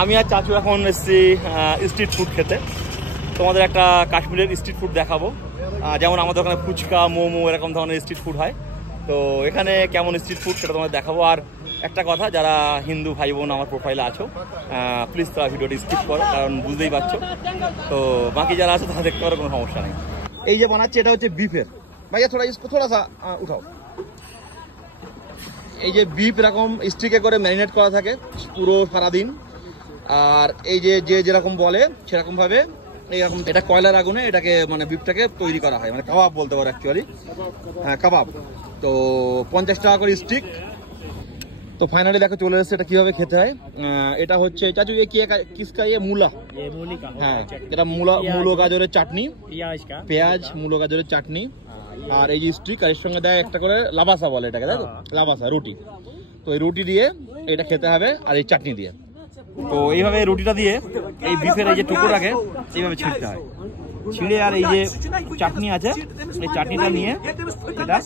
আমি আর চাচু এখন এসেছি স্ট্রিট ফুড খেতে। তোমাদের একটা কাশ্মীরের স্ট্রিট ফুড দেখাবো, যেমন আমাদের ওখানে ফুচকা, মোমো এরকম ধরনের স্ট্রিট ফুড হয়। তো এখানে কেমন স্ট্রিট ফুড সেটা তোমাদের দেখাবো। আর একটা কথা, যারা হিন্দু ভাই বোন আমার প্রোফাইলে আছো, প্লিজ তারা ভিডিওটি স্কিপ করো, কারণ বুঝতেই পারছো। তো বাকি যারা আছে তারা দেখতে পারো, কোনো সমস্যা নেই। এই যে বানাচ্ছে এটা হচ্ছে বিফের, ভাইয়া থোড়া সা উঠাও। এই যে বিফ এরকম স্টিকে করে ম্যারিনেট করা থাকে পুরো সারাদিন। আর এই যে যেরকম বলে সেরকম ভাবে এইরকম এটা কয়লার আগুনে এটাকে মানে বিফটাকে তৈরি করা হয়, মানে কাবাব বলতে পারো অ্যাকচুয়ালি। হ্যাঁ, কাবাব। তো 50 টাকা করে স্টিক। তো ফাইনালি দেখো চলে এসেছে এটা কিভাবে খেতে হয়। এটা হচ্ছে চাচু ये किसका ये मूला, হ্যাঁ এটা মূলো গাজরের চাটনি, পেঁয়াজ মূলো গাজরের চাটনি। আর এই যে স্টিক, আর এর সঙ্গে দেয় একটা করে লাবাসা বলে এটাকে, দেখো লাবাসা রুটি। তো এই রুটি দিয়ে এটা খেতে হবে, আর এই চাটনি দিয়ে। তো এইভাবে রুটিটা দিয়ে এই বিফের এই যে টুকরোটাকে এইভাবে ছিঁড়তে হয়, ছিঁড়ে আর এই যে চাটনি আছে এই চাটনিটা নিয়ে এটা